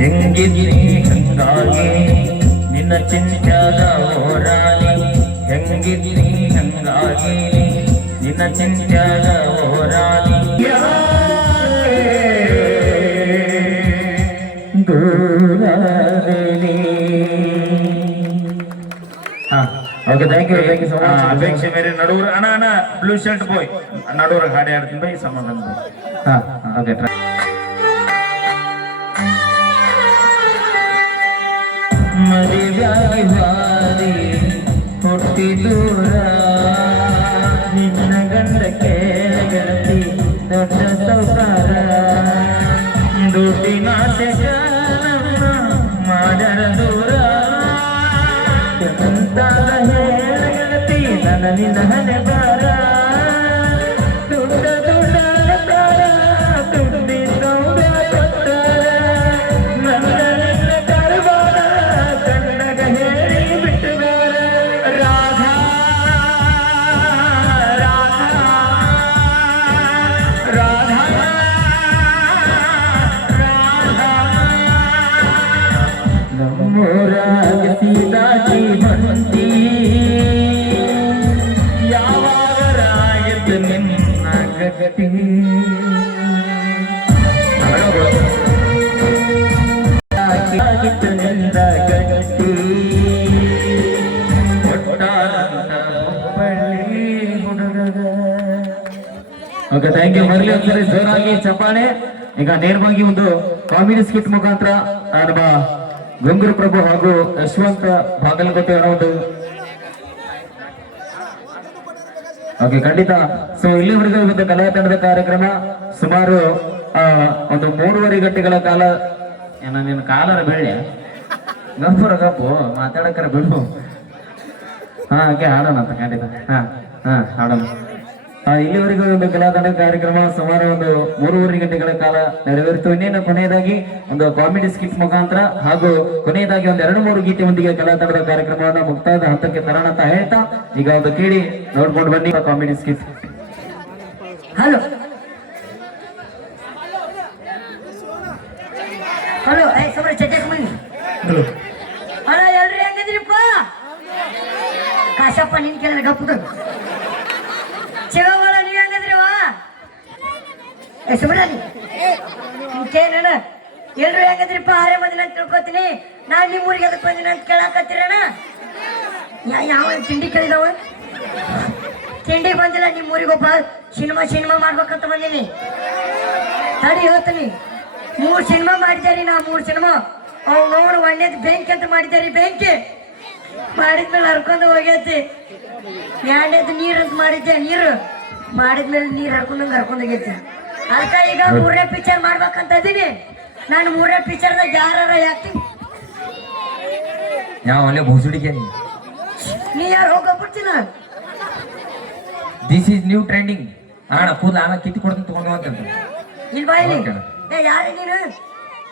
ಹೆಂಗಿದ್ರಿ ಹಂಗಾಗಿ ನಿನ್ನ ಚಿಂತ್ಯಾದ ಹೋರಾಳಿ ಹೆಂಗಿದ್ರಿ ಹಂಗಾಗಿ ನಿನ್ನ ಚಿಂತ್ಯಾದ ಹೋರಾಳಿ okay thank you so much ಅಪೇಕ್ಷೆ ಮೇರೆ ನಡುವರು ಅಣ್ಣ ಅಣ್ಣ ಬ್ಲೂ ಶರ್ಟ್ ಬಾಯ್ ನಡುವರ ಗಾಡಿ ಆಡ್ತೀನಿ ಬೈ ಸಮಾಧಾನ ಹಾಂ ಓಕೆ ಮದುವೆಯಾಗಿ ಬಾರಿ ಹುಟ್ಟಿ ದೂರ ನಿನ್ನ ಗಂಡ ಕೇಳಗತಿ ದೊಡ್ಡ ಸೌಕಾರ ದುಡ್ಡಿನ ಮಾಡರ ದೂರ ಎಂತಾದ ಹೇಳಗತಿ ನನ್ನ ನಿನ್ನ ಹಣೆ ಬಾರ ದುಡ್ಡ ದುಡ್ಡ ತಾರ ದುಡ್ಡಿ ಸೌದ ಕೊಟ್ಟಾರ ನನ್ನ ನಿನ್ನ ಕರಬಾರ ಕಣ್ಣಗ ಹೇಳಿ ಬಿಟ್ಟುಗಾರ ರಾಧಾ ರಾಧಾ ರಾಧಾ ರಾಧಾ ನಮ್ಮೂರಾಗ ಸೀತಾಜಿ ಬಂತಿ ಯಾವಾಗರಾಗಿತ್ತು ನಿನ್ನ ಗತಿ ಆಗಿತ್ತು ನಿಂದ ಗತಿ ಒಟ್ಟಾರಂತ ಹುಬ್ಬಳ್ಳಿ ಹುಡುಗಗ. ಓಕೆ ಥ್ಯಾಂಕ್ ಯು ಮರಳಿ ಒಂದ್ಸರಿ ಜೋರಾಗಿ ಚಪ್ಪಾಳೆ. ಈಗ ನೇರವಾಗಿ ಒಂದು ಕಾಮಿಡಿ ಸ್ಕಿಟ್ ಮುಖಾಂತರ ನಮ್ಮ ಗಂಗೂರು ಪ್ರಭು ಹಾಗೂ ಯಶವಂತ ಬಾಗಲಕೋಟೆ ಅವರ ಒಂದು ಓಕೆ ಖಂಡಿತ. ಸೊ ಇಲ್ಲಿವರೆಗೂ ಇವತ್ತು ಕಲಾ ತಂಡದ ಕಾರ್ಯಕ್ರಮ ಸುಮಾರು ಒಂದು 3.5 ಗಂಟೆಗಳ ಕಾಲ. ಏನೋ ನಿನ್ನ ಕಾಲರ ಬೇಳೆ ಗಂಪುರ ಗಪ್ಪು ಮಾತಾಡಕರ ಬಿಡು. ಹಾ ಓಕೆ ಹಾಡೋಣ ಅಂತ ಖಂಡಿತ. ಹಾ ಹಾಡೋಣ. ಇಲ್ಲಿವರೆಗೂ ಒಂದು ಕಲಾತಂಡ ಕಾರ್ಯಕ್ರಮ ಸುಮಾರು ಒಂದು 3.5 ಗಂಟೆಗಳ ಕಾಲ ನೆರವೇರಿತು. ಇನ್ನೇನು ಕೊನೆಯದಾಗಿ ಒಂದು ಕಾಮಿಡಿ ಸ್ಕಿಟ್ ಮುಖಾಂತರ ಹಾಗೂ ಕೊನೆಯದಾಗಿ ಒಂದು 2-3 ಗೀತೆಯೊಂದಿಗೆ ಕಲಾತಂಡದ ಕಾರ್ಯಕ್ರಮವನ್ನು ಮುಕ್ತಾಯದ ಹಂತಕ್ಕೆ ತರೋಣ ಅಂತ ಹೇಳ್ತಾ ಈಗ ಒಂದು ಕೇಳಿ ನೋಡ್ಕೊಂಡು ಬನ್ನಿ ಕಾಮಿಡಿ ಸ್ಕಿಟ್. ಹಲೋ ಹಲೋ ಸಮರ ಚಟಕ್ ಬನ್ನಿ. ಹಲೋ ಎಲ್ರಿ ಹೆಂಗದ್ರಿಪ್ಪ? ಕಾಶಪ್ಪ ನಿನ್ ಕೇಳಿದ್ರೆ ಗಪ್ಪದ ಚಿಗವಳ ನೀವ್ ಹೆಂಗದ್ರಿವ? ಸುಬ್ರಾನಿ ಕೇಳ ಎಲ್ರು ಹೆಂಗದ್ರಿಪ್ಪ? ಆರೇ ಬಂದಿನ ಅಂತ ತಿಳ್ಕೊತೀನಿ. ನಾನ್ ನಿಮ್ ಊರಿಗೆ ಅದಕ್ಕೆ ಬಂದಿನ ಅಂತ ಕೇಳಾಕತ್ತೀರಣ. ಯಾವ ತಿಂಡಿ ಕೇಳಿದವ? ತಿಂಡಿ ಬಂದಿಲ್ಲ. ನಿಮ್ ಊರಿಗೆ ಒಬ್ಬ ಸಿನಿಮಾ ಮಾಡ್ಬೇಕಂತ ಬಂದೀನಿ. ತಡಿ ಹೇಳ್ತೀನಿ. 3 ಸಿನಿಮಾ ಮಾಡಿದಾರಿ ನಾ. 3 ಸಿನಿಮಾ ಅವ್ ನೋಡು. ಒಣ್ಣೆದ್ ಬೆಂಕಿ ಅಂತ ಮಾಡಿದಾರಿ. ಬೆಂಕಿ ಮಾಡಿದ್ಮೇಲೆ ಹರ್ಕೊಂಡು ಹೋಗೈತಿ. 2ನೇದು ನೀರ್ ಅಂತ ಮಾಡಿದ್ದೆ. ನೀರು ಮಾಡಿದ್ಮೇಲೆ ನೀರ್ ಹರ್ಕೊಂಡಂಗ ಹರ್ಕೊಂಡ್ ಹೋಗೈತಿ. ಅದಕ್ಕೆ ಈಗ 3ನೇ ಪಿಕ್ಚರ್ ಮಾಡ್ಬೇಕಂತ ಇದೀನಿ. ನಾನು 3ನೇ ಪಿಕ್ಚರ್ದಾಗ ಯಾರ ಆಕ್ಟಿಂಗ್ ಯಾವ ಒಳ್ಳೆ ಭೋಸುಡಿಗೆ ನೀ ಯಾರು ಹೋಗ್ಬಿಡ್ತೀನ? This is new trending. ಆಣ ಕೂದಲ ಆಮೇಲೆ ಕಿತ್ತಿ ಕೊಡ್ತೀನಿ ತಗೊಂಡು ಅಂತ ಇಲ್ವಾ ಇಲ್ಲಿ ಯಾರ ನೀನು?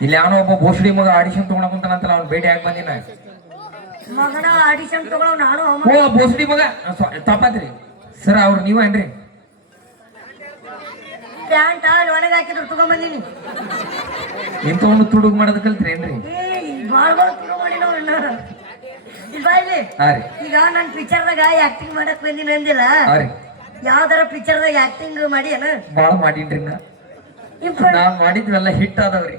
ಇಲ್ಲಿ ಯಾವನೋ ಒಬ್ಬ ಭೋಸುಡಿ ಮಗ ಆಡಿಷನ್ ತಗೊಂಡಂತಲ್ಲ ಅವ್ನು ಭೇಟಿ ಆಗಿ ಬಂದಿನ. ಮಗನ ಆಡಿಷನ್ ತಗೊಳ ನಾನು ಓ ಭೋಸುಡಿ ಮಗ ತಪ್ಪಾತ್ರಿ ಸರ್. ಅವ್ರು ನೀವೇನ್ರಿ? ಪ್ಯಾಂಟ್ ಒಳಗೆ ಹಾಕಿದ್ರು ತಗೊಂಡ್ಬಂದಿನಿ. ಇಂಥವನು ತುಡುಗ್ ಮಾಡೋದ್ ಕಲ್ತ್ರಿ ಏನ್ರಿ? ಬಾಳ ತುಡುಗ್ ಮಾಡಿನವ್ರನ್ನ. ಇಲ್ವಾ ಇಲ್ಲಿ ಈಗ ನನ್ ಪಿಕ್ಚರ್ದಾಗ ಆಕ್ಟಿಂಗ್ ಮಾಡಕ್ ಬಂದಿನ ಅಂದಿಲ್ಲ. ಯಾವ್ದಾರ ಪಿಕ್ಚರ್ದಾಗ ಆಕ್ಟಿಂಗ್ ಮಾಡಿ ಏನ? ಬಾಳ ಮಾಡಿನ್ರಿ ನಾ ಮಾಡಿದ್ವೆಲ್ಲ ಹಿಟ್ ಆದವ್ರಿ.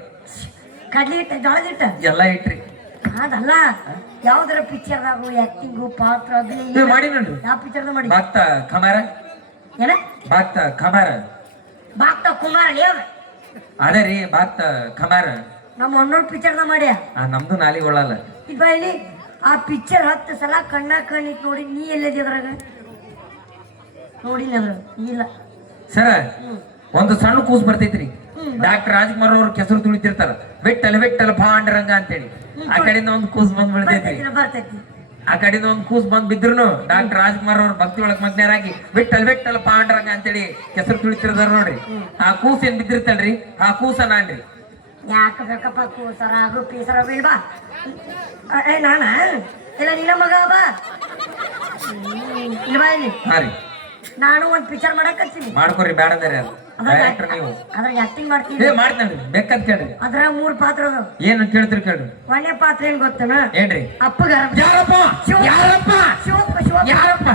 ಕಡ್ಲಿ ಹಿಟ್ಟ ಜೋಳದ ಹಿಟ್ಟ ಎಲ್ಲಾ ಇಟ್ರಿ. ಅದಲ್ಲ ಯಾವ್ದಾರ ಪಿಕ್ಚರ್ದಾಗ ಆಕ್ಟಿಂಗು ಪಾತ್ರ ಮಾಡಿ ನೋಡ್ರಿ. ಯಾವ ಪಿಕ್ಚರ್ದಾಗ ಮಾಡಿ? ಬಾಕ್ತ ಖಮಾರ ಏನ? ಬಾಕ್ತ ಖಮಾರ ಬಾಕ್ತ ಕುಮಾರ್ ಅದೇ ರೀ. ಬಾಕ್ತ ಖಮಾರ ನಮ್ಮ ಒನ್ನೋಡ್ ಪಿಕ್ಚರ್ದಾಗ ಮಾಡ್ಯ. ನಮ್ದು ನಾಲಿಗೊಳ್ಳಲ್ಲ. ಇಲ್ವಾ ಇಲ್ಲಿ ಆ ಪಿಕ್ಚರ್ 10 ಸಲ ಕಣ್ಣಿಟ್ ನೋಡಿ. ನೀ ಎಲ್ಲದಿ ಅದ್ರಾಗ ನೋಡಿಲ್ಲ ಅದ್ರ ಇಲ್ಲ ಸರ. ಒಂದು ಸಣ್ಣ ಕೂಸ್ ಬರ್ತೈತ್ರಿ. ಡಾಕ್ಟರ್ ರಾಜ್ಕುಮಾರ್ ಅವ್ರ ಕೆಸರು ತುಳಿತಿರ್ತಾರ. ವಿಟ್ಟಲ ಪಾಂಡರಂಗ ಅಂತೇಳಿ. ಆ ಕಡೆಯಿಂದ ಒಂದು ಕೂಸ್ ಬಂದ್ ಬಿಡ್ತೈತ್ರಿ. ಆ ಕಡೆಯಿಂದ ಒಂದು ಕೂಸ್ ಬಂದ್ ಬಿದ್ರು ಡಾಕ್ಟರ್ ರಾಜ್ಕುಮಾರ್ ಅವ್ರ ಭಕ್ತಿ ಒಳಗ್ ಮಗ್ನರಾಗಿ ವಿಟ್ಟಲ ಪಾಂಡರಂಗ ಅಂತೇಳಿ ಕೆಸರು ತುಳಿತಿರ್ತಾರ ನೋಡ್ರಿ. ಆ ಕೂಸ್ ಏನ್ ಬಿದ್ದಿರ್ತಲ್ರಿ ಆ ಕೂಸ ನಾನ್ರಿ. ಯಾಕೆ ಬೇಕಪ್ಪ ಕೂಸರ ಪೀಸರ ಬೀಳ್ಬಾ? ನಾನ ಇಲ್ಲ ನಿನ್ನ ಮಗ ಬಾ. ಇಲ್ವಾ ಇಲ್ಲಿ ಹಾ ರೀ ನಾನು ಒಂದ್ ಪಿಕ್ಚರ್ ಮಾಡಕತ್ತೀನಿ. ಮಾಡ್ಕೊರಿ ಬೇಡ ಅಂದ್ರೆ ಡೈರೆಕ್ಟರ್ ನೀವು ಅದ್ರಾಗ ಆಕ್ಟಿಂಗ್ ಮಾಡ್ತೀನಿ ಮಾಡ್ತೇನ್ರಿ ಬೇಕಂತ ಕೇಳ್ರಿ ಅದ್ರಾಗ 3 ಪಾತ್ರ ಅದಾವ ಏನ್ ಕೇಳ್ತೀರಿ ಕೇಳ್ರಿ ಒಂದೇ ಪಾತ್ರ ಏನ್ ಗೊತ್ತನ ಏನ್ರಿ ಅಪ್ಪಗ ಯಾರಪ್ಪ ಯಾರಪ್ಪ ಯಾರಪ್ಪ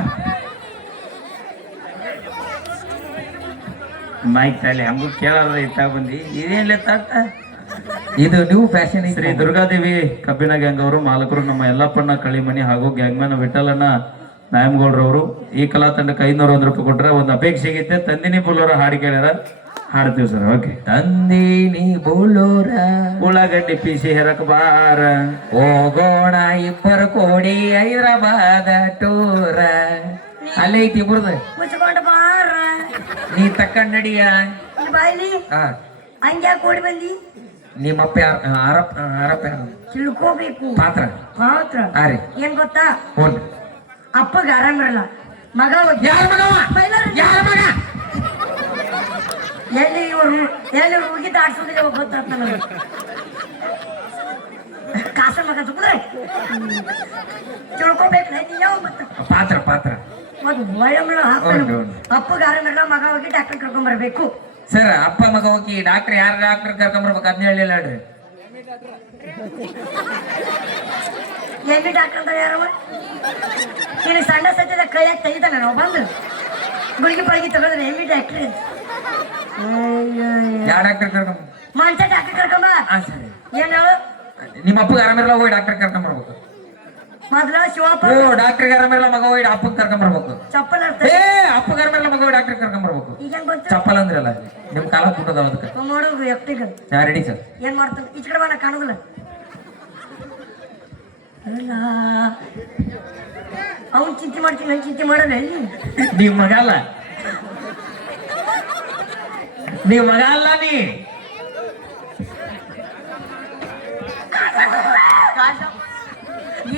ಮೈಕ್ ತಲೆ ಹಂಗೂ ಕೇಳಾರ ಇತ್ತ ಬಂದಿ ಇದೇನ್ ಇದು ನ್ಯೂ ಫ್ಯಾಷನ್ ಶ್ರೀ ದುರ್ಗಾದೇವಿ ಕಬ್ಬಿಣ ಗ್ಯಾಂಗ್ ಅವರು ಮಾಲಕರು ನಮ್ಮ ಯಲ್ಲಪ್ಪಣ್ಣ ಕಳಿಮನಿ ಹಾಗೂ ಗ್ಯಾಂಗ್ಮನ್ ವಿಠಲಣ್ಣ ನಾಯಮಗೌಡ್ರವರು ಈ ಕಲಾ ತಂಡಕ್ಕೆ 501 ರೂಪಾಯಿ ಕೊಟ್ರೆ ಒಂದು ಅಪೇಕ್ಷೆ ಆಗೈತೆ ತಂದಿನಿ ಬುಲ್ಲೋರ ಹಾಡು ಕೇಳ್ಯಾರ ಹಾಡ್ತೀವಿ ಸರ್ ಓಕೆ ತಂದೀನಿ ಬೋಳೋರ ಉಳ್ಳಾಗಡ್ಡಿ ಪಿಸಿ ಹೆರಕ್ ಬಾರ ಹೋಗೋಣ ಇಬ್ಬರು ಕೋಡಿ ಹೈದರಾಬಾದ ಟೂರ ಅಲ್ಲೇ ಐತಿ ಇಬ್ಬರದು ಮುಚ್ಕೊಂಡು ಬಾರ ನೀ ತಕ್ಕಂಡ್ ನಡಿಯ ಬಾಯ್ಲಿ ಹಂಗ್ಯಾ ಕೂಡಿ ಬಂದಿ ನಿಮ್ಮಪ್ಪ ಆರಪ್ಪ ಯಾರು ತಿಳ್ಕೋಬೇಕು ಪಾತ್ರ ಪಾತ್ರ ರೀ ಏನ್ ಗೊತ್ತಾ ಹ್ಞೂ ಅಪ್ಪಗ ಆರಾಮಿರಲ್ಲ ಮಗ ಯಾರ ಮಗವ ಯಾರ ಮಗ ಎಲ್ಲಿ ಹೋಗಿದ್ದ ಆಡ್ಸೋದಿಲ್ಲ ಗೊತ್ತಾಗ್ತ ನನಗೆ ಕಾಸ ಮಗ ಸುಮ್ಮನೆ ತಿಳ್ಕೊಬೇಕು ಯಾವ ಮತ್ತೆ ಪಾತ್ರ ಪಾತ್ರ ಒಂದು ಒಳ್ಳೆ ಅಪ್ಪಗ ಆರಾಮಿರಲ್ಲ ಮಗ ಹೋಗಿ ಡಾಕ್ಟರ್ ಕರ್ಕೊಂಡ್ ಬರ್ಬೇಕು ಸರ್ ಅಪ್ಪ ಮಗ ಹೋಗಿ ಡಾಕ್ಟರ್ ಯಾರ ಡಾಕ್ಟರ್ ಕರ್ಕೊಂಬರ್ಬೇಕು ಅದನ್ನ ಹೇಳಿಲ್ಲ ಹೇಳ್ರಿ ಎಲ್ಲಿ ಡಾಕ್ಟರ್ ಅಂತ ಯಾರವ ನೀನು ಸಣ್ಣ ಸತ್ಯದ ಕೈಯಾಗ ತೆಗಿತಾನೆ ನಾವು ಬಂದು ಗುಳಿಗೆ ಪಳಿಗೆ ತಗೊಂಡ್ರೆ ಎಲ್ಲಿ ಡಾಕ್ಟರ್ ಯಾವ ಡಾಕ್ಟರ್ ಕರ್ಕೊಂಬ ಮಂಚ ಡಾಕ್ಟರ್ ಕರ್ಕೊಂಬ ಸರಿ ಏನ್ ಹೇಳು ನಿಮ್ಮ ಅಪ್ಪಗ ಆರಾಮಿರಲ್ಲ ಹೋಗಿ ಡಾಕ್ಟರ್ ಕರ್ಕೊಂಬರ್ಬೇಕು ಮೊದಲ ಶಿವಪ್ಪ ಡಾಕ್ಟರ್ ಆರಾಮಿರಲ್ಲ ಮಗ ಹೋಗಿ ಅಪ್ಪಗ್ ಕರ್ಕೊಂಬರ್ಬೇಕು ಚಪ್ಪಲ್ ಅಪ್ಪಗ ಆರಾಮಿರಲ್ಲ ಮಗ ಹೋಗಿ ಡಾಕ್ಟರ್ ಕರ್ಕೊಂಬರ್ಬೇಕು ಈಗ ಗೊತ್ತು ಚಪ್ಪಲ್ ಅಂದ್ರಲ್ಲ ನಿಮ್ ಕಾಲ ಕುಟ್ಟದ ಅದಕ್ಕೆ ನೋಡು ವ್ಯಕ್ತಿಗ ರೆಡಿ ಸರ್ ಏನ್ ಮಾಡ್ತಾನೆ ಈಚ ಕಡೆ ಬಾ ಕಾಣುದಿಲ್ಲ ಅವನ್ ಚಿಂತೆ ಮಾಡ್ತೀನಿ ನನ್ ಚಿಂತೆ ಮಾಡಲ್ಲ ಎಲ್ಲಿ ನೀವ್ ಮಗ ಅಲ್ಲ ನೀವ್ ಮಗ ಅಲ್ಲ ನೀ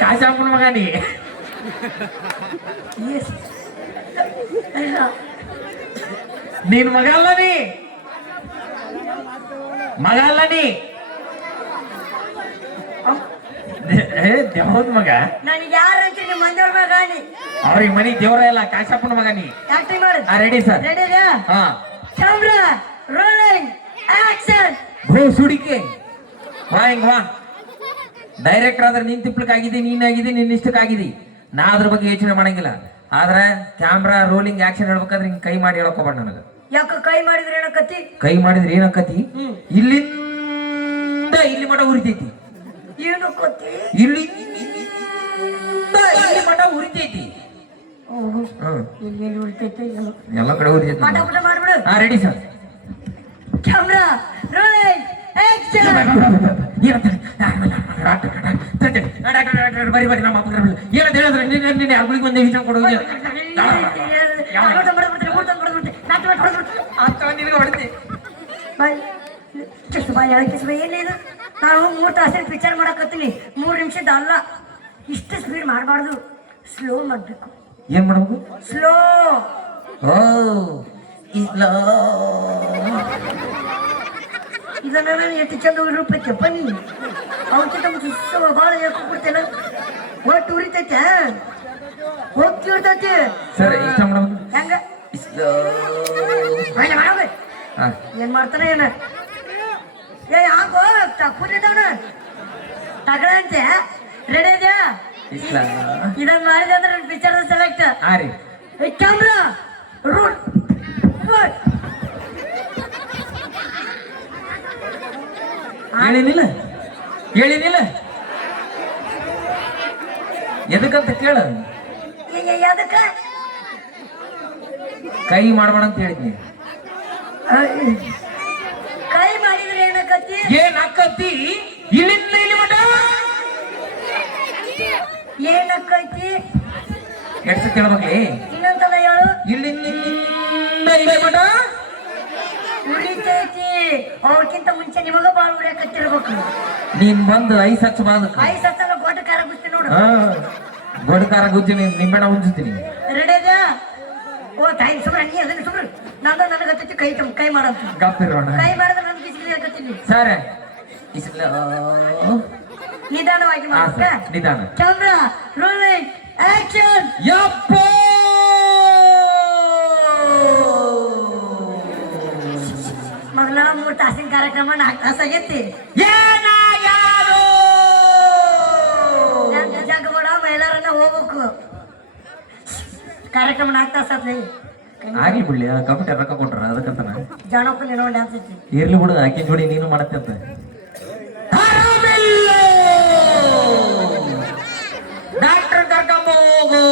ಕಾಶಪ್ಪನ ಮಗ ನೀ ನೀನ್ ಮಗ ಅಲ್ಲ ನೀ ಮಗ ಅಲ್ಲ ನೀ ದೇವ್ರದ ಮಗ ನನಗೆ ಯಾರು ಅಂತೀನಿ ಮಂದಿರ ಮಗ ನೀ ಅವ್ರಿಗೆ ಮನಿ ದೇವ್ರ ಎಲ್ಲ ಕಾಶಪ್ಪನ ಮಗ ನೀ ಆಕ್ಟಿಂಗ್ ಮಾಡು ರೆಡಿ ಸರ್ ರೆಡಿ ಹಾ ಕ್ಯಾಮ್ರಾ ರೋಲಿಂಗ್ ಆಕ್ಷನ್ ಭೂ ಸುಡಿಕೆ ವಾ ಹಿಂಗ್ ವಾ ಡೈರೆಕ್ಟರ್ ಆದ್ರೆ ನಿನ್ ತಿಪ್ಲಕ್ಕಾಗಿದೆ ನೀನಾಗಿದೆ ನಿನ್ನ ಇಷ್ಟಕ್ಕಾಗಿದಿ ನಾ ಅದ್ರ ಬಗ್ಗೆ ಯೋಚನೆ ಮಾಡಂಗಿಲ್ಲ ಆದ್ರೆ ಕ್ಯಾಮ್ರಾ ರೋಲಿಂಗ್ ಆಕ್ಷನ್ ಹೇಳ್ಬೇಕಾದ್ರೆ ಹಿಂಗ್ ಕೈ ಮಾಡಿ ಹೇಳ್ಕೊಬೇಡ ನನಗ ಯಾಕ ಕೈ ಮಾಡಿದ್ರೆ ಏನಕತ್ತಿ ಕೈ ಮಾಡಿದ್ರೆ ಏನಕ್ಕತಿ ಇಲ್ಲಿಂದ ಇಲ್ಲಿ ಮಠ ಉರಿತೈತಿ ಏನು ಕೊತ್ತಿ ಇಲ್ಲಿಂದ ಇಲ್ಲಿ ಮಠ ಉರಿತೈತಿ ಇಲ್ಲಿ ಉಳಿತೈತೆ ಎಲ್ಲ ಕಡೆ ಉರಿತೈತಿ ಪಟ ಪಟ ಮಾಡ್ಬಿಡು ಹಾ ready sir camera rolling action ಬರಿ ಬರಿ ನಮ್ಮ ಏನಂತ ಹೇಳಿದ್ರೆ ನಿನ್ನೆ ಅರ್ಗುಳಿಗೆ ಒಂದು ವಿಷಯ ಕೊಡೋದು ನಿನಗೆ ಹೊಡಿತಿ ಏನೇನು ನಾನು 3 ತಾಸಿನ ಪಿಕ್ಚರ್ ಮಾಡಕತ್ತೀನಿ 3 ನಿಮಿಷದ ಅಲ್ಲ ಇಷ್ಟು ಸ್ಪೀಡ್ ಮಾಡಬಾರ್ದು ಸ್ಲೋ ಮಾಡಬೇಕು ಏನ್ ಮಾಡ್ಬೇಕು ಸ್ಲೋ ಇದನ್ನ ನಾನು ಎಷ್ಟು ಚಂದ ರೂಪಕ್ಕೆ ನೀ ಅವಕ್ಕಿಂತ ಮುಂಚೆ ಭಾಳ ಹೇಳ್ಕೊಡ್ತೇನೆ ಒಟ್ಟು ಉರಿತೈತೆ ಹೋಗ್ತಿ ಇರ್ತೈತಿ ಸರ್ ಇಷ್ಟ ಮಾಡ್ಬೇಕು ಹೆಂಗ ಏನ್ ಮಾಡ್ತಾನೆ ಏನ ಏ ಯಾಕೋ ಕೂತಿದ್ದವನ ತಗಡ ಅಂತೆ ರೆಡಿ ಇದೆಯಾ ಇದನ್ನ ಮಾಡಿದೆ ಅಂದ್ರೆ ಪಿಕ್ಚರ್ ಸೆಲೆಕ್ಟ್ ಕ್ಯಾಮ್ರಾ ರೂಲ್ ಹೇಳಿನಿಲ್ಲ ಹೇಳಿನಿಲ್ಲ ಎದಕ್ಕಂತ ಕೇಳ ಅದಕ್ಕ ಕೈ ಮಾಡ್ಬೇಡ ಅಂತ ಹೇಳಿದ್ನಿ ಕೈ ಮಾಡಿದ್ರೆ ಏನಕತ್ತಿ ಏನಾಕತಿ ಇಲ್ಲಿಂದ ಇಲ್ಲಿ ಮಠ ಏನಕ್ಕೈತಿ ಎಷ್ಟು ಕೇಳ್ಬೇಕ್ಲಿ ಇನ್ನೊಂದ್ಸಲ ಹೇಳು ಇಲ್ಲಿಂದ ಇಲ್ಲಿ ಮಠ ಉರಿತೈತಿ ಅವ್ರಕ್ಕಿಂತ ಮುಂಚೆ ನಿಮಗ ಬಾಳ ಉರಿಯಕತ್ತಿರ್ಬೇಕು ನೀನ್ ಬಂದು ಐಸ್ ಹಚ್ಚಬಾರ್ದು ಐಸ್ ಹಚ್ಚಲ್ಲ ಗೋಟ ಖಾರ ಗುಸ್ತಿ ನೋಡು ಗೋಡಕಾರ ಗುಜ್ಜಿ ನಿಂಬೆಣ್ಣ ಉಂಜಿಸ್ತೀನಿ ರೆಡಿ ಇದೆಯಾ ಓ ಟೈಮ್ ಸುಮ್ರ ನೀ ಅದನ್ನ ಸುಮ್ರ ನಾನು ನನಗೆ ಹತ್ತೈತಿ ಕೈ ಮಾಡಂತ ಗಪ್ಪಿರೋಣ ಕೈ ಮಾಡಿದ್ರೆ ನನ್ಗೆ ಬಿಸಿಲಿ ಹಾಕತ್ತೀನಿ ಸರ್ ನಿಧಾನವಾಗಿ ಮಾಡ್ಕ ನಿಧಾನ ಕ್ಯಾಮ್ರಾ ರೋಲಿಂಗ್ ಆಕ್ಷನ್ ಯಪ್ಪ ತಾಸಿನ ಕಾರ್ಯಕ್ರಮ 4 ತಾಸು ಆಗೈತಿ ಜಗಬೋಡ ಮಹಿಳೆಯರನ್ನ ಹೋಗ್ಬೇಕು ಕಾರ್ಯಕ್ರಮ 4 ತಾಸು ಆತ್ಲಿ ಆಗ್ಲಿ ಬಿಡ್ಲಿ ಕಂಪ್ಯೂಟರ್ ರೊಕ್ಕ ಕೊಟ್ರ ಅದಕ್ಕಂತಾನ ಜಾಣಪ್ಪ ನೀನು ಡ್ಯಾನ್ಸ್ ಐತಿ ಇರ್ಲಿ ಬಿಡು ಆಕಿ ಜೋಡಿ ನೀನು ಮಾಡತ್ತೆ ಅಂತ ಡಾಕ್ಟರ್ ಕರ್ಕೊಂಡ್ ಹೋಗು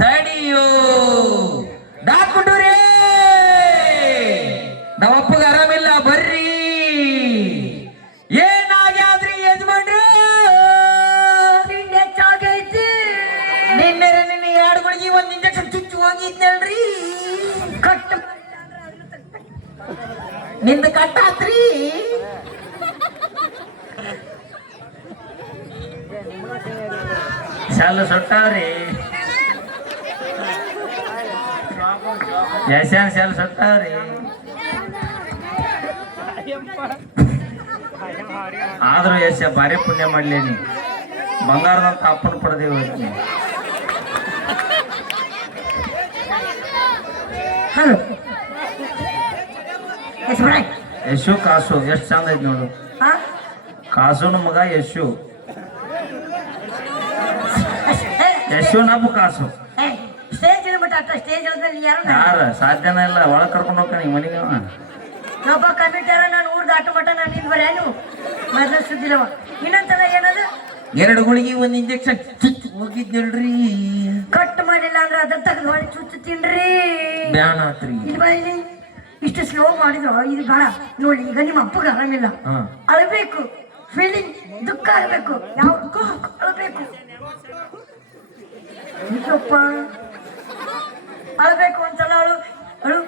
ತಡಿಯೋ ಡಾಕ್ಟರೇ ನಮ್ಮಪ್ಪಗ ಆರಾಮಿಲ್ಲ ಬರ್ರಿ ಏನಾಗ್ಯಾದ್ರಿ ಯಜಮಾನ್ರು ಹೆಚ್ಚಾಗೈತಿ ನಿನ್ನೆ 2 ಗುಳಿಗೆ 1 ಇಂಜೆಕ್ಷನ್ ಚುಚ್ಚು ಹೋಗಿದ್ನಲ್ರಿ ಕಟ್ ನಿಂದ ಕಟ್ಟಾತ್ರಿ ಶಾಲ ಸುಟ್ಟಾವ್ರಿ ಯಶಾನ್ ಶಾಲ ಸುಟ್ಟಾವ್ರಿ ಆದ್ರೂ ಯಶ ಭಾರಿ ಪುಣ್ಯ ಮಾಡ್ಲೇನಿ ಬಂಗಾರದಂತ ಅಪ್ಪನ ಪಡೆದೇವು ಹಲೋ ಎಸ್ ಬರೈ ಯಶು ಕಾಸು ಎಷ್ಟು ಚಂದ ಐತಿ ನೋಡು ಹಾ ಕಾಸುನ ಮಗ ಯಶು ಯಶು ನಬ್ಬು ಕಾಸು ಸ್ಟೇಜ್ ಇಳ್ಬಿಟ್ಟ ಅಷ್ಟ ಸ್ಟೇಜ್ ಇಳಿದ್ಮೇಲೆ ಯಾರು ಯಾರ ಸಾಧ್ಯನೇ ಇಲ್ಲ ಒಳಗೆ ಕರ್ಕೊಂಡು ಹೋಗ್ತಾನೆ ಈ ಮನೆಗೆ ಅವ. ನೊಬ್ಬ ಕಮಿಟಿಯರ ನಾನು ಊರ್ ದಾಟು ಮಟ್ಟ ನಾನು ನಿಂದ್ ಬರೇನು ಮೊದ್ಲ ಸುದ್ದಿಲ್ಲವ ಇನ್ನೊಂದ್ಸಲ ಏನದು 2 ಗುಳಿಗೆ 1 ಇಂಜೆಕ್ಷನ್ ಚುಚ್ಚು ಹೋಗಿದ್ನಲ್ರಿ ಕಟ್ ಮಾಡಿಲ್ಲ ಅಂದ್ರೆ ಅದ್ರ ತೆಗೆದು ಹೊಳಿ ಚುಚ್ಚು ತಿನ್ರಿ ಬ್ಯಾನ್ ಆತ್ರಿ ಇದು ಬರೀ ಇಷ್ಟು ಸ್ಲೋ ಮಾಡಿದ್ರು ಇದು ಬೇಡ ನೋಡಿ ಈಗ ನಿಮ್ಮ ಅಪ್ಪಗೆ ಆರಾಮಿಲ್ಲ ಹಾ ಅಳಬೇಕು ಫೀಲಿಂಗ್ ದುಃಖ ಆಗಬೇಕು ಯಾವ ಅಳಬೇಕು ನಿಜಪ್ಪ ಅಳಬೇಕು ಒಂದ್ಸಲ ಅಳು ಅಳು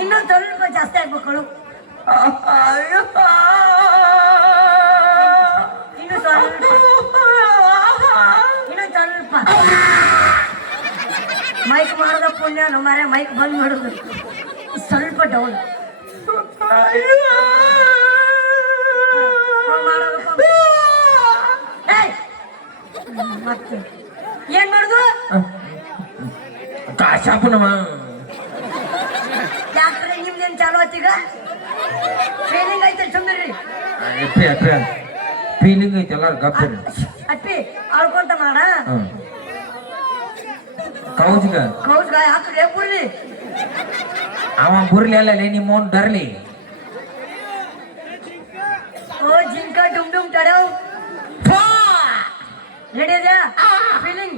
ಇನ್ನೊಂದು ಸ್ವಲ್ಪ ಜಾಸ್ತಿ ಆಗ್ಬೇಕು ಅಳು ಇನ್ನು ಸ್ವಲ್ಪ ಇನ್ನೊಂದು ಸ್ವಲ್ಪ ಮೈಕ್ ಮಾಡೋದ ಪುಣ್ಯ ಮಾರ ಮೈಕ್ ಬಂದ್ ಮಾಡೋದು ಸ್ವಲ್ಪ ಡೌನ್ ಮತ್ತೆ ಏನ್ ಮಾಡುದು ಕಾಶಾಪನ ಡಾಕ್ಟ್ರೆ ನಿಮ್ದೇನ್ ಚಾಲು ಆತೀಗ ಫೀಲಿಂಗ್ ಐತೆ ಸುಮ್ಮನೆ ಫೀಲಿಂಗ್ ಐತಿ ಎಲ್ಲಾರು ಗಪ್ಪಿರಿ ಅಪ್ಪಿ ಅಳ್ಕೊಂತ ಮಾಡ ಕೌಜ್ಗ ಕೌಸ್ ಗಾಯ ಹಾಕ್ರಿ ಬುರ್ಲಿ ಅವ ಬುರ್ಲಿ ಅಲ್ಲ ನಿಮ್ಮವನ್ ಡರ್ಲಿ ಓ ಜಿಂಕ ಡುಮ್ ಡುಮ್ ತಡವ್ ರೆಡಿ ಇದೆಯಾ ಫೀಲಿಂಗ್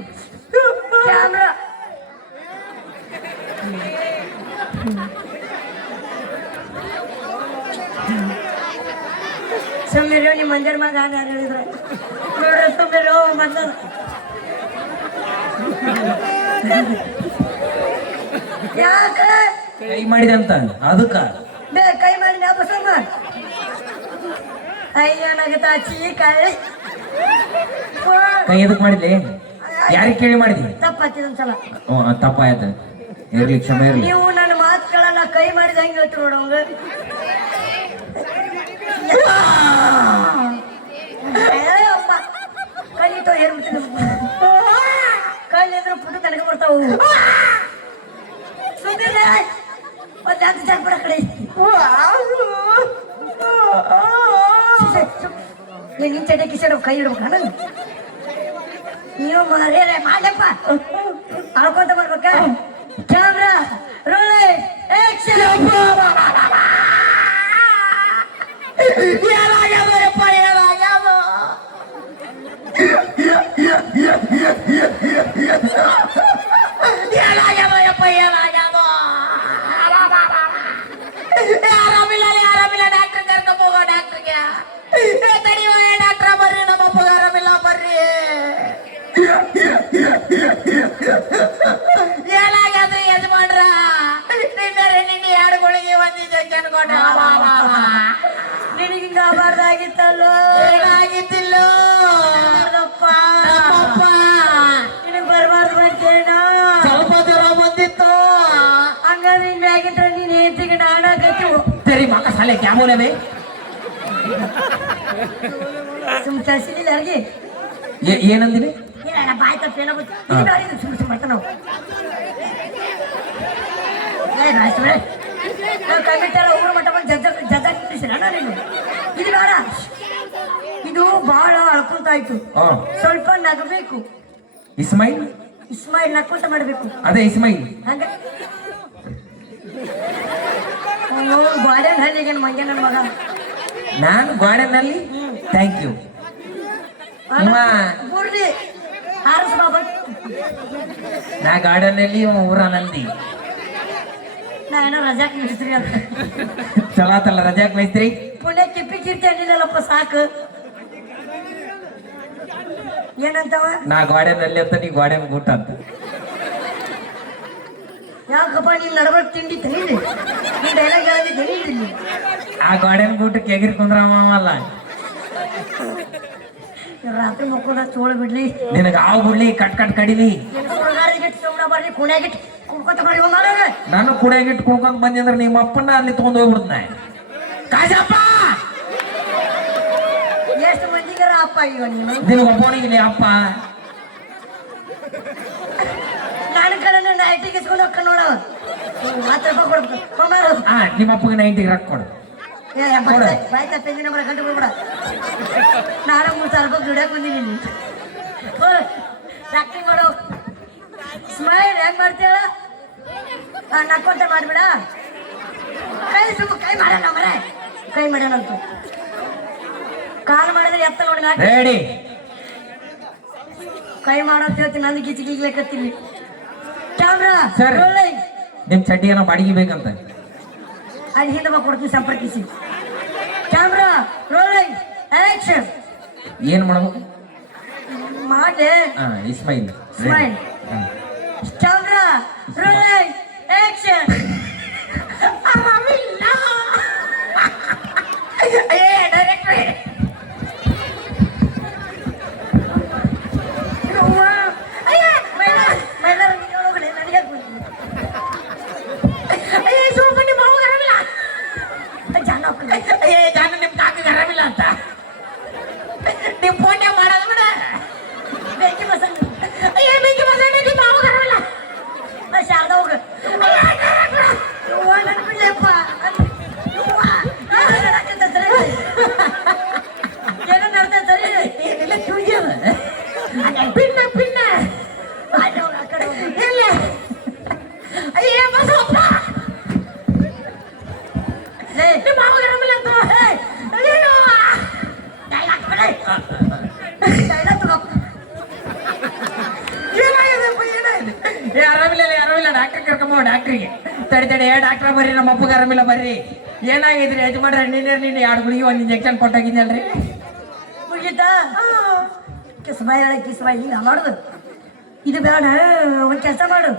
ಕ್ಯಾಮ್ರಾ ಸುಮ್ಮಿರೋ ನಿಮ್ಮ ಮಂದಿರ ಮಗ ಯಾರು ಹೇಳಿದ್ರೆ ನೋಡ್ರಿ ಸುಮ್ಮಿರೋ ಬಂದ ಯಾಕೆ ಕೈ ಮಾಡಿದಂತ ಅದಕ್ಕ ಬೇ ಕೈ ಮಾಡಿ ನಾ ಬಸಮ್ಮ ಅಯ್ಯನಾಗತ್ತ ಚೀಕಾಯಿ ಕೈ ಎದಕ್ ಮಾಡಿದ್ಲಿ ಯಾರಿಗೆ ಕೇಳಿ ಮಾಡಿದ್ವಿ ತಪ್ಪಾಗ್ತಿದೆ ಒಂದ್ಸಲ ತಪ್ಪಾಯ್ತ ಇರ್ಲಿ ಕ್ಷಮೆ ಇರ್ಲಿ ನೀವು ನನ್ನ ಮಾತುಗಳನ್ನ ಕೈ ಮಾಡಿದ ಹೆಂಗ್ ಹೇಳ್ತು ನೋಡೋಂಗ ಅಮ್ಮ ಕಣ್ಣಿಟ್ಟು ಏರ್ಬಿಡ್ತೀನಿ ಕಣ್ಣಿದ್ರು ಪುಟ್ಟು ತನಕ ಬರ್ತಾವು ಸುಮ್ಮನೆ ಒಂದು ಹತ್ತು ಜನ ಬಡ ಕಡೆ ನಿನ್ ಚಡೆ ಕಿಸೆಡ್ ಕೈ ಇಡ್ಬೇಕಣ್ಣ ನೀವು ಮರ್ಯಾದೆ ಮಾಡಪ್ಪ ಆಳ್ಕೊಂತ ಬರ್ಬೇಕ ಕ್ಯಾಮ್ರಾ ರೋಲಿಂಗ್ ಆಕ್ಷನ್ ಏನಾಗ್ಯಾದಪ್ಪ ಏನಾಗ್ಯಾದ ಏನಾಗ್ಯಾದಪ್ಪ ಏನಾಗ್ಯಾದ ಆರಾಮಿಲ್ಲ ಆರಾಮಿಲ್ಲ ಡಾಕ್ಟರ್ ಕರ್ಕೊಂಡ್ ಹೋಗೋ ಡಾಕ್ಟರ್ಗೆ ತಡಿಯೋ ಡಾಕ್ಟ್ರ ಬರ್ರಿ ನಮ್ಮ ಅಪ್ಪಗ ಆರಾಮಿಲ್ಲ ಬರ್ರಿ ಏನಾಗ್ಯಾದ್ರಿ ಯಜಮಾನ್ರ ನಿನ್ನೆ 2 ಗುಳಿಗೆ 1 ಇಂಜೆಕ್ಷನ್ ಕೊಟ್ಟ ನಿನಗಿಂಗ ಆಗಬಾರ್ದಾಗಿತ್ತಲ್ಲೋ ಏನಾಗಿತ್ತಿಲ್ಲೋ ನಿನಗ್ ಬರ್ಬಾರ್ದು ಅಂತೇನ ಸ್ವಲ್ಪ ಜ್ವರ ಬಂದಿತ್ತು ಹಂಗಾದ್ರೆ ನಿನ್ ಆಗಿದ್ರೆ ನೀನ್ ಹೇಳ್ತಿಗೆ ನಾಡಾಕತ್ತಿ तेरी माँ का साले क्या बोले बे ಸುಮ್ ತರಿಸಿದಿಲ್ಲ ಅರ್ಗಿ ಏನಂದಿನಿ ಏನ ಬಾಯ್ ತಪ್ಪ ಏನೋ ಗೊತ್ತು ಸುಮ್ಮನೆ ಬರ್ತಾನ ನಾವು ಕಮಿಟೆಲ್ಲ ಊರು ಮಟ್ಟ ಬಂದು ಜಜ್ಜ ನಿಂತಿಸಿರ ನೀನು ಇದು ಬೇಡ ಇದು ಬಹಳ ಅಳ್ಕೊಂತ ಆಯ್ತು ಸ್ವಲ್ಪ ನಗಬೇಕು ಇಸ್ಮೈಲ್ ಇಸ್ಮಾಯಿಲ್ ನಕ್ಕೊಂತ ಮಾಡ್ಬೇಕು ಅದೇ ಇಸ್ಮೈಲ್ ಹಂಗ ಗಾರ್ಡನ್ ಹಳ್ಳಿಗೆ ಮಂಗೆ ನನ್ನ ಮಗ ನಾನು ಗಾರ್ಡನ್ನಲ್ಲಿ ಥ್ಯಾಂಕ್ ಯು ಬುರ್ಲಿ ಹಾರಸ್ ಬಾಬಾ ನಾ ಗಾರ್ಡನ್ನಲ್ಲಿ ಊರ ನಂದಿ ನಾ ಏನೋ ರಜಾಕ್ ನಿಲ್ಸ್ರಿ ಅಂತ ಚಲೋ ಆತಲ್ಲ ರಜಾಕ್ ಮೇಸ್ತ್ರಿ ಪುಣ್ಯ ಕಿಪ್ಪಿ ಕೀರ್ತಿ ಅಲ್ಲಿಲ್ಲಪ್ಪ ಸಾಕು ಏನಂತವ ನಾ ಗಾರ್ಡನ್ನಲ್ಲಿ ಅಂತ ನೀ ಗಾರ್ಡನ್ ಊಟ ಅಂತ ಯಾಕಪ್ಪ ನೀನ್ ನಡಬರ್ಕ್ ತಿಂಡಿ ತಂದಿದ್ದೆ ನೀ ಡೈಲಾಗ್ ಹೇಳೋದು ತಂದಿದ್ದೀನಿ ಆ ಗಾರ್ಡನ್ ಊಟಕ್ಕೆ ಎಗಿರ್ ಕುಂದ್ರವಲ್ಲ ರಾತ್ರಿ ಮಕ್ಕಳ ಚೋಳ ಬಿಡ್ಲಿ ನಿನಗೆ ಆವು ಬಿಡ್ಲಿ ಕಟ್ ಕಟ್ ಕಡಿಲಿ ಸುಳ್ಗಾರಿಗಿಟ್ಟು ಸುಮ್ಮನೆ ಬರ್ಲಿ ಕುಣ್ಯಾಗಿಟ್ಟು ಕುಣ್ಕೊತ ಬರ್ಲಿ ಮಾಡೋಣ ನಾನು ಕುಡಿಯಾಗಿಟ್ಟು ಕುಣ್ಕೊಂಡ್ ಬಂದಿ ಅಂದ್ರೆ ನಿಮ್ಮ ಅಪ್ಪನ ಅಲ್ಲಿ ತಗೊಂಡ್ ಹೋಗ್ಬಿಡ್ತಾನೆ ಕಾಜಪ್ಪ ಎಷ್ಟು ಮಂದಿಗಾರ ಅಪ್ಪ ಈಗ ನೀನು ನಿನಗೆ ಒಬ್ಬನಿಗೆ ಇಲ್ಲಿ ಅಪ್ಪ ನನ್ನ ಕಡೆ ನೈಟಿಗೆ ಇಸ್ಕೊಂಡು ಹೋಗ್ಕ ನೋಡು 10 ರೂಪಾಯಿ ಕೊಡ್ಬೇಕು ಹೋಮಾರು ನಿಮ್ಮ ಅಪ್ಪಗೆ 90 ರೊಕ್ಕ ಕೊಡು ಬಾಯ್ ತಪ್ಪಿಂದ ನಮ್ಮರ ಗಂಟು ಬಿಡ್ಬೇಡ ನಾನು 3,000 ರೂಪಾಯಿ ದುಡಿಯಕ್ಕೆ ಬಂದಿದ್ದೀನಿ ಫ್ಯಾಕ್ಟ್ರಿ ಮಾಡು ಸ್ಮೈಲ್ ಹೆಂಗ್ ಮಾಡ್ತೀಯ ನಕ್ಕೊಂತ ಮಾಡ್ಬೇಡ ಕೈ ಮಾಡೋಣ ಮರೆ ಕೈ ಮಾಡೋಣಂತ ಕಾಲು ಮಾಡಿದ್ರೆ ಎತ್ತ ನೋಡಿ ರೆಡಿ ಕೈ ಮಾಡೋಂತ ಹೇಳ್ತೀನಿ ನಂದು ಗಿಚ್ಚಿಗಿಗ್ಲೇಕತ್ತೀನಿ ಕ್ಯಾಮ್ರಾ ಸರ್ ನಿಮ್ ಚಡ್ಡಿ ಏನೋ ಬಾಡಿಗೆ ಬೇಕಂತ ಅಲ್ಲಿ ಹಿಂದೆ ಕೊಡ್ತೀನಿ ಸಂಪರ್ಕಿಸಿ ಕ್ಯಾಮ್ರಾ ರೋಲಿಂಗ್ ಆಕ್ಷನ್ ಏನ್ ಮಾಡ್ಬೇಕು ಮಾಡಿ smile smile camera rolling action director doctor ಕರ್ಕೊಂಬ ಡಾಕ್ಟ್ರಿಗೆ ತಡಿ ಡಾಕ್ಟರ್ ಬರ್ರಿ ನಮ್ಮ ಅಪ್ಪಗೆ ಆರಾಮಿಲ್ಲ ಬರ್ರಿ ಏನಾಗಿದ್ರಿ ಯಜಮಾನ್ರೆ ನಿನ್ನೆ 2 ಗುಳಿಗೆ 1 ಇಂಜೆಕ್ಷನ್ ಕೊಟ್ಟಾಗಿದ್ದಲ್ರಿ ಮುಗಿತಾ ಕಿಸ್ಬಾಯಿ ಹಿಂಗ ಮಾಡುದು ಇದು ಬೇಡ ಒಂದು ಕೆಲಸ ಮಾಡು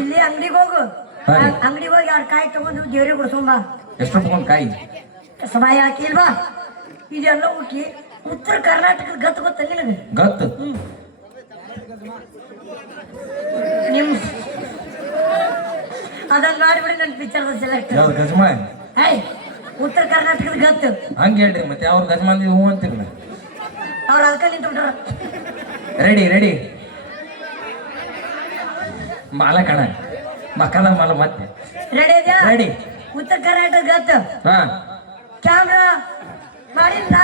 ಇಲ್ಲಿ ಅಂಗಡಿಗೆ ಹೋಗು ಅಂಗಡಿಗೆ ಹೋಗಿ 2 ಕಾಯಿ ತಗೊಂಡು ದೇವ್ರಿಗೆ ಕೊಡ್ಸೋಂಬ ಎಷ್ಟು ರೂಪಾಯಿ ಕಾಯಿ ಕಿಸ್ಬಾಯಿ ಹಾಕಿಲ್ವಾ ಇದೆಲ್ಲ ಹುಟ್ಟಿ ಉತ್ತರ ಕರ್ನಾಟಕದ ಗತ್ತು ಗೊತ್ತ ನಿನಗೆ ಗತ್ತು ನಿಮ್ ಅದನ್ನ ಮಾಡಿಬಿಡಿ ನನ್ನ ಪಿಕ್ಚರ್ದ ಸೆಲೆಕ್ಟ್ ಗಜಮಾನ್ ಉತ್ತರ ಕರ್ನಾಟಕದ ಗತ್ತು ಹಂಗೆ ಹೇಳ್ರಿ ಮತ್ತೆ ಅವ್ರ ಗಜಮಾನ್ ಹೂ ಅಂತಿರಲ್ಲ ಅವ್ರ ಅದಕ್ಕೆ ನಿಂತು ಬಿಟ್ರ ರೆಡಿ ಮಾಲ ಕಣ ಮಕ್ಕಳ ಮಾಲ ಮತ್ತೆ ರೆಡಿ ಇದೆಯಾ ರೆಡಿ ಉತ್ತರ ಕರ್ನಾಟಕದ ಗತ್ತು ಹಾ ಕ್ಯಾಮ್ರಾ ಮಾಡಿಲ್ಲ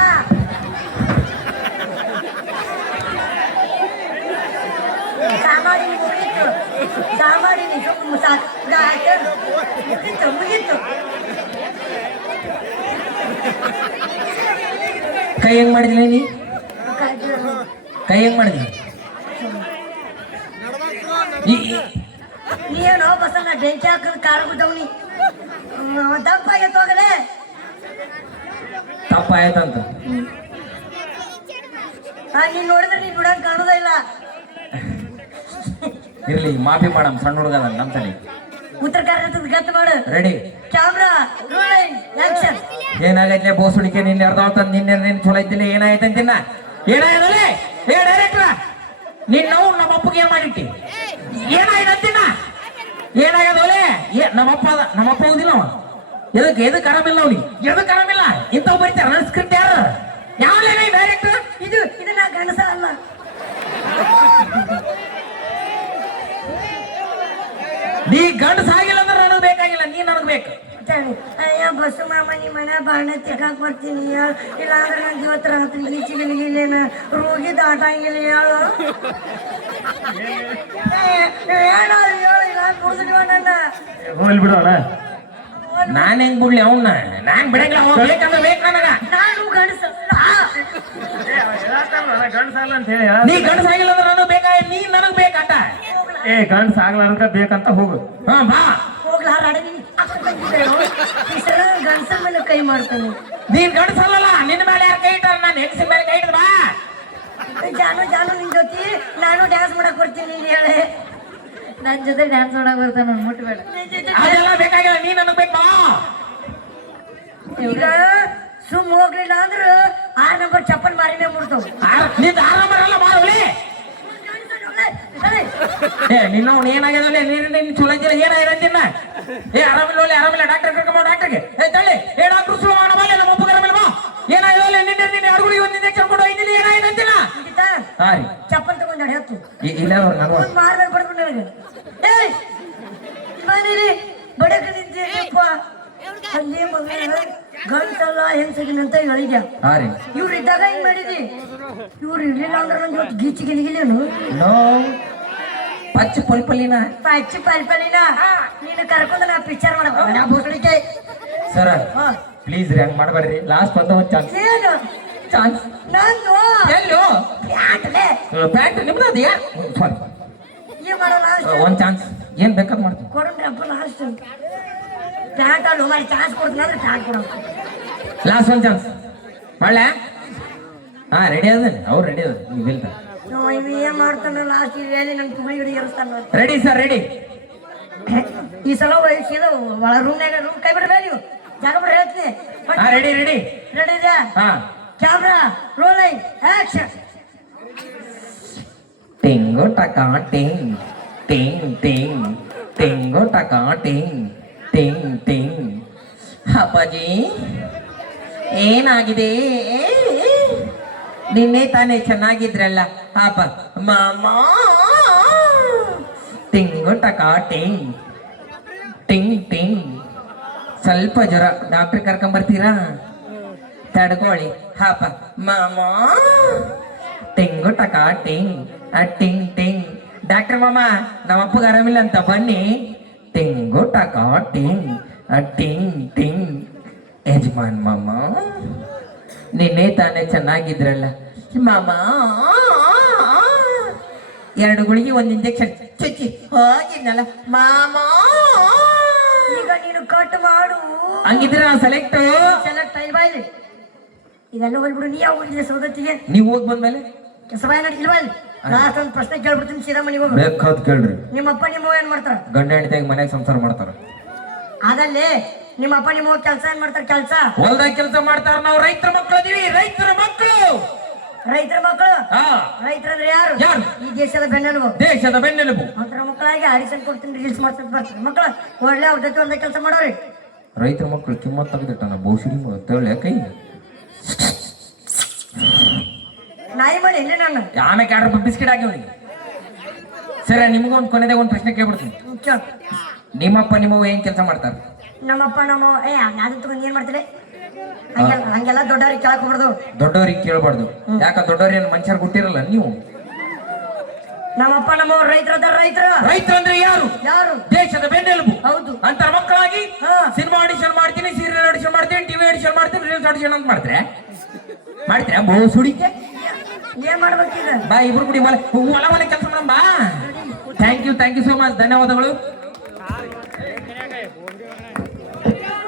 ಸಾಮಾಡಿನಿ ಮುಗೀತು ಕೈ ಹೆಂಗ್ ಮಾಡಿದ್ಲಿ ನೀ ಕೈ ಹೆಂಗ್ ಮಾಡಿದ್ಲಿ ನೀನು ಬಸಣ್ಣ ಬೆಂಕಿ ಹಾಕಿದ ಕಾಲು ಬಿದ್ದವನಿ ದಪ್ಪ ಆಗೈತೆ ಹೋಗಲೇ ತಪ್ಪಾಯ್ತಂತ ನೀನ್ ನೋಡಿದ್ರೆ ನೀನ್ ಬಿಡಂಗ್ ಕಾಣೋದೇ ಇಲ್ಲ ಇರ್ಲಿ ಮಾಫಿ ಮಾಡಮ್ ಸಣ್ಣ ಹುಡುಗದ ನಮ್ ಸರಿ ಉತ್ತರ ಕರ್ನಾಟಕದ ಗತ್ತು ಮಾಡು ರೆಡಿ ಕ್ಯಾಮ್ರಾ ರೋಲಿಂಗ್ ಆಕ್ಷನ್ ಏನಾಗೈತೆ ಬೋಸ್ ಹುಡುಕಿ ನಿನ್ನೆ ಅರ್ಧ ನಿನ್ನೆ ಚಲೋ ಇದ್ದಿಲ್ಲ ಏನಾಯ್ತಂತಿನ್ನ ಏನಾಗಲೇ ಡೈರೆಕ್ಟ್ರ ನೀನ್ ನಾವು ನಮ್ಮ ಅಪ್ಪಗೆ ಏನ್ ಮಾಡಿಟ್ಟಿ ಏನಾಯ್ತಂತಿನ್ನ ಏನಾಗದವಲೇ ನಮ್ಮಪ್ಪ ಹೋದಿಲ್ಲ ಎದಕ್ಕೆ ಆರಾಮಿಲ್ಲ ಅವ್ನಿಗೆ ಎದಕ್ಕೆ ಆರಾಮಿಲ್ಲ ಇಂಥವ್ ಬರೀತಾರ ನನ್ನ ಸ್ಕ್ರಿಪ್ಟ್ ಯಾರು ಯಾವ ಡೈರೆಕ್ಟರ್ ಇದು ನಾ ಗಂಡಸ ಅಲ್ಲ ನೀ ಗಂಡಸ ಆಗಿಲ್ಲ ಅಂದ್ರೆ ನನಗ್ ಬೇಕಾಗಿಲ್ಲ, ನೀ ನನಗ್ ಬೇಕು. ಅಯ್ಯ ಬಸ್ಸು ಮಾಮ ನಿಮ್ಮ ಮನೆ ಬಾಣ ತೆಗಾಕ್ ಬರ್ತೀನಿ ಹೇಳು, ಇಲ್ಲ ಅಂದ್ರೆ ನಂಗೆ ಇವತ್ತು ರಾತ್ರಿ ಈಚೆಗಿಲ್ಲೇನ ರೋಗಿ ದಾಟಂಗಿಲ್ಲ ಹೇಳು. ಹೇಳು ಇಲ್ಲ ಕುಡಿದ್ರಿ ನನ್ನ ಹೋಗ್ಲಿ ಬಿಡೋಣ. ನಾನ್ ಹೆಂಗ್ ಬಿಡ್ಲಿ ಅವನ್ನ? ನಾನ್ ಬಿಡಂಗಿಲ್ಲ, ಅವ ಬೇಕಂದ್ರೆ ಬೇಕು ನನಗ. ನಾನು ಗಂಡಸಲ್ಲ. ಗಂಡಸಾಗಲ್ಲ ಅಂತ ಹೇಳಿ ನೀ ಗಂಡಸ ಆಗಿಲ್ಲ ಅಂದ್ರೆ ನನಗ್ ಬೇಕಾಗಿ, ನೀ ನನಗ್ ಬೇಕಂತ. ಗಂಡಸ ಆಗ್ಲಾರ್ದ ಬೇಕಂತ ಹೋಗು. ಹಾ ಬಾ ಹೋಗ್ಲಾರ ಗಂಡಸರ ಮೇಲೆ ಕೈ ಮಾಡ್ತಾನೆ. ನೀನ್ ಗಂಡಸಲ್ಲ, ನಿನ್ನ ಮೇಲೆ ಯಾರು ಕೈ ಇಟ್ಟಾರ? ನಾನು ಹೆಂಗಸಿನ ಮೇಲೆ ಕೈ ಇಟ್ಟ ಬಾ. ಜಾನು ನಿನ್ ಜೊತೆ ನಾನು ಡ್ಯಾನ್ಸ್ ಮಾಡಕ್ ಬರ್ತೀನಿ. ನೀನ್ ಹೇಳಿ ನನ್ ಜೊತೆ ಡ್ಯಾನ್ಸ್ ಮಾಡಕ್ ಬರ್ತಾನ, ಮುಟ್ಬೇಡ. ಅದೆಲ್ಲ ಬೇಕಾಗಿಲ್ಲ, ನೀ ನನಗ್ ಬೇಕು ಬಾ. ಈಗ ಸುಮ್ ಹೋಗ್ಲಿಲ್ಲ ಅಂದ್ರ 6 ನಂಬರ್ ಚಪ್ಪಲ್ ಮಾರಿನೇ ಮುಡ್ತಾವ. ನಿಂದ ಆರಾಮರಲ್ಲ ಬಾರುಲಿ. ನಿನ್ನ ಏನಾಗ್ಯದಲ್ಲ, ನೀರಿನ ಚಲೋ ಇದ್ದಿಲ್ಲ, ಏನಾಗಿರಂತಿನ್ನ? ಆರಾಮಿಲ್ಲ, ಆರಾಮಿಲ್ಲ, ಡಾಕ್ಟರ್ ಕರ್ಕೊಂಬ, ಡಾಕ್ಟರ್ಗೆ ತಳ್ಳಿ. ಡಾಕ್ಟರ್ ಸುಳ್ಳು ಮಾಡಬಲ್ಲ, ನಮ್ಮ ಒಬ್ಬ ಕರಮಿಲ್ಲ ಬಾ. ಏನಾಗಿಲ್ಲ, ನಿನ್ನೆ ಅಡುಗುಳಿಗೆ ಒಂದು ಇಂಜೆಕ್ಷನ್ ಕೊಡು, ಐದಿಲ್ಲ, ಏನಾಗಿರಂತಿಲ್ಲ? ಹಾ ರೀ, ಚಪ್ಪಲ್ ತಗೊಂಡು ಹತ್ತು ಇಲ್ಲ ನಾನು ಮಾರ್ದಾಗ ಬಡ್ಕೊಂಡು ನನಗೆ ಬಡಕ ನಿಂತಪ್ಪ. ಅಲ್ಲಿ ಮಗನ ಗಂಟಲ್ಲ ಹೆಂಗಸಗಿನಂತ ಹೇಳಿದ್ಯಾ? ಹಾ ರೀ, ಇವ್ರು ಇದ್ದಾಗ ಹಿಂಗ್ ಮಾಡಿದಿ, ಇವ್ರು ಇರ್ಲಿಲ್ಲ ಅಂದ್ರೆ ನಂಗೆ ಇವತ್ತು ಗೀಚಿ ಗಿಲಿಗಿಲೇನು ಪಚ್ಚ ಪಲ್ಪಲಿನ ಪಚ್ಚಿ ಪಲ್ಪಲಿನ ನೀನು ಕರ್ಕೊಂಡು ನಾ ಪಿಕ್ಚರ್ ಮಾಡಕ್ಕೆ ಬೋಸಡಿಕೆ. ಸರ ಪ್ಲೀಸ್ ರೀ, ಹಂಗ್ ಮಾಡಬೇಡ್ರಿ. ಲಾಸ್ಟ್ ಬಂದ ಒಂದು ಚಾನ್ಸ್. ಏನು ಚಾನ್ಸ್? ನಂದು ಎಲ್ಲೋ ಪ್ಯಾಂಟ್ಲೆ ಪ್ಯಾಂಟ್ ನಿಮ್ದು ಅದೇ. ಸಾರಿ, ಈ ಮಾಡೋ ಲಾಸ್ಟ್ ಒಂದು ಚಾನ್ಸ್, ಏನ್ ಬೇಕಾದ್ ಮಾಡ್ತೀನಿ. ಕೊಡ್ರಿ ಅಪ್ಪ ಲಾಸ್ಟ್ ಪ್ಯಾಂಟ್ ಅಲ್ಲ ಮಾಡಿ ಚಾನ್ಸ್ ಕೊಡ್ತೀನಿ ಅಂದ್ರೆ ಪ್ಯಾಂಟ್ ಕೊಡೋ. ಲಾಸ್ಟ್ ಒಂದು ಚಾನ್ಸ್ ಮಾಡ್ಲಾ? ಹಾ ರೆಡಿ ಅದ, ಅವ್ರು ರೆಡಿ ಅದ, ನೀವು ಇಲ್ಲ ಇವ್ ಏನ್ ಮಾಡ್ತಾನ ಲಾಸ್ಟ್ ಹೇಳಿ ನನ್ ತುಮಿ ಹಿಡಿ ಏರಿಸ್ತಾನ. Ready sir, ready. ಈ ಸಲ ವಯಸ್ಸಿದ ಒಳ ರೂಮ್ನಾಗ ರೂಮ್ ಕೈ ಬಿಡ್ಬೇಡ ನೀವು, ಜಾಗ ಬಿಡ್ರಿ ಹೇಳ್ತೀನಿ. ಹಾ ರೆಡಿ ರೆಡಿ ರೆಡಿ ಇದೆಯಾ? ಹಾ. Camera rolling action. ಟಿಂಗು ಟಕಾ ಟಿಂಗ್ ಟಿಂಗ್ ಟಿಂಗ್ ಟಿಂಗು ಟಕಾ ಟಿಂಗ್ ಟಿಂಗ್ ಟಿಂಗ್. ಅಪ್ಪಾಜಿ ಏನಾಗಿದೆ? ನಿನ್ನೆ ತಾನೇ ಚೆನ್ನಾಗಿದ್ರಲ್ಲ ಪಾಪ. ಮಾಮ ಟಿಂಗು ಟಕಾ ಟಿಂಗ್ ಟಿಂಗ್ ಟಿಂಗ್. ಸ್ವಲ್ಪ ಜ್ವರ, ಡಾಕ್ಟ್ರ್ ಕರ್ಕೊಂಬರ್ತೀರಾ? ತಡ್ಕೊಳ್ಳಿ ಹಾಪ. ಮಾಮ ಟಿಂಗು ಟಕಾ ಟಿಂಗ್ ಟಿಂಗ್ ಟಿಂಗ್. ಡಾಕ್ಟರ್ ಮಾಮ, ನಮ್ಮ ಅಪ್ಪಗೆ ಆರಾಮಿಲ್ಲ ಅಂತ ಬನ್ನಿ. ಟಿಂಗು ಟಕಾ ಟಿಂಗ್ ಟಿಂಗ್ ಟಿಂಗ್. ಯಜಮಾನ್ ಮಾಮ ನಿನ್ನೆ ತಾನೇ ಚೆನ್ನಾಗಿದ್ರಲ್ಲ ಮಾಮ. 2 ಗುಳಿಗೆ 1 ಇಂಜೆಕ್ಷನ್ ಚುಚ್ಚಿ ಹೋಗಿದ್ನಲ್ಲ ಮಾಮ. ಈಗ ನೀನು ಕಟ್ ಮಾಡು. ಹಂಗಿದ್ರೆ ನಾವು ಸೆಲೆಕ್ಟ್ ಟೈಲ್ ಬಾಯ್ಲಿ ಇದೆಲ್ಲ ಹೋಗ್ಬಿಡು. ನೀ ಯಾವ ಹೋಗಿದ್ದೆ ಸೌದತ್ತಿಗೆ? ನೀವು ಹೋಗಿ ಬಂದ್ಮೇಲೆ ಕೆಸಬಾಯ ನಡಿಲ್ವಾ? ಲಾಸ್ಟ್ ಒಂದು ಪ್ರಶ್ನೆ ಕೇಳ್ಬಿಡ್ತೀನಿ, ಸೀದಾ ಮನೆಗೆ ಹೋಗು. ಬೇಕಾದ್ ಕೇಳ್ರಿ. ನಿಮ್ಮಪ್ಪ ನಿಮ್ಮವ್ವ ಏನ್ ಮಾಡ್ತಾರ? ಗಂಡ ಹೆಂಡತಿಯಾಗಿ ಮನೆಗೆ ಸಂಸಾರ ಮಾಡ್ತಾರ. ಅದಲ್ಲೇ ನಿಮ್ಮಪ್ಪ ನಿಮ್ಮವ್ವ ಕೆಲಸ ಏನ್ ಮಾಡ್ತಾರ? ಕೆಲಸ ಹೊಲ್ದಾಗ ಕೆಲಸ ಮಾಡ್ತಾರ. ನಾವು ರೈತರ ಮಕ್ಕಳು ಅದೀವಿ, ರೈತರ ಮಕ್ಕಳು. ರೈತರ ಮಕ್ಕಳು. ಹಾ, ರೈತರಂದ್ರೆ ಯಾರು? ಯಾರು? ಈ ದೇಶದ ಬೆನ್ನೆಲುಬು. ದೇಶದ ಬೆನ್ನೆಲುಬು. ಮಾತ್ರ ಮಕ್ಕಳಾಗಿ ಆಡಿಷನ್ ಕೊಡ್ತೀನಿ, ರೀಲ್ಸ್ ಮಾಡ್ತಾ ಬರ್ತೀನಿ. ಮಕ್ಕಳ ಒಳ್ಳೆ ಅವ್ರ ಜೊತೆ ಒಂದೇ ಕೆಲಸ ಮಾಡೋರಿ. ರೈತರ ಮಕ್ಕಳು ಕಿಮ್ಮತ್ ತೆಗೆದಿಟ್ಟಾನ ಬಹುಶಃ ತಗೊಳ್ಳೆ ಕೈ. ನಾಯಿ ಮಾಡಿ ಇಲ್ಲಿ ನಾನು ಆಮೇಲೆ 2 ರೂಪಾಯಿ ಬಿಸ್ಕಿಟ್ ಹಾಕಿವ್ರಿ. ಸರಿ, ನಿಮ್ಗೊಂದು ಕೊನೆದಾಗ ಒಂದು ಪ್ರಶ್ನೆ ಕೇಳ್ಬಿಡ್ತೀನಿ. ನಿಮ್ಮಪ್ಪ ನಿಮ್ಮವ್ವ ಏನ್ ಕೆಲಸ ಮಾಡ್ತಾರ? ನಮ್ಮಪ್ಪ ನಮ್ಮ ಅದನ್ನ ತಗೊಂಡು ಏನ್ ಮಾಡ್ತಾರೆ? ಹಂಗೆಲ್ಲ ದೊಡ್ಡವ್ರಿಗೆ ಕೇಳಕ್ ಹೋಗ್ಬಾರ್ದು. ದೊಡ್ಡವ್ರಿಗೆ ಕೇಳಬಾರ್ದು. ಯಾಕ ದೊಡ್ಡವ್ರ ಏನ್ ಮನುಷ್ಯರ್ ಕೊಟ್ಟಿರಲ್ಲ ನೀವು? ನಮ್ಮಪ್ಪ ನಮ್ಮ ರೈತರ ರೈತರು ಅಂದ್ರೆ ಯಾರು? ಯಾರು? ದೇಶದ ಬೆನ್ನೆಲುಬು. ಹೌದು. ಅಂತರ ಮಕ್ಕಳಾಗಿ ಹಾ. ಸಿನಿಮಾ ಆಡಿಷನ್ ಮಾಡ್ತೀನಿ, ಸೀರಿಯಲ್ ಆಡಿಷನ್ ಮಾಡ್ತೀನಿ, ಟಿವಿ ಆಡಿಷನ್ ಮಾಡ್ತೀನಿ, ರೀಲ್ಸ್ ಆಡಿಷನ್ ಅಂತ ಮಾಡ್ತಾರೆ. ಬಹು ಸುಡಿಕೆ ಏನ್ ಮಾಡ್ಬೇಕೀಗ? ಬಾ, ಇಬ್ರು ಕುಡಿ ಹೊಲ ಕೆಲಸ ಮಾಡೋಣ ಬಾ. ಥ್ಯಾಂಕ್ ಯು ಸೋ ಮಚ್, ಧನ್ಯವಾದಗಳು.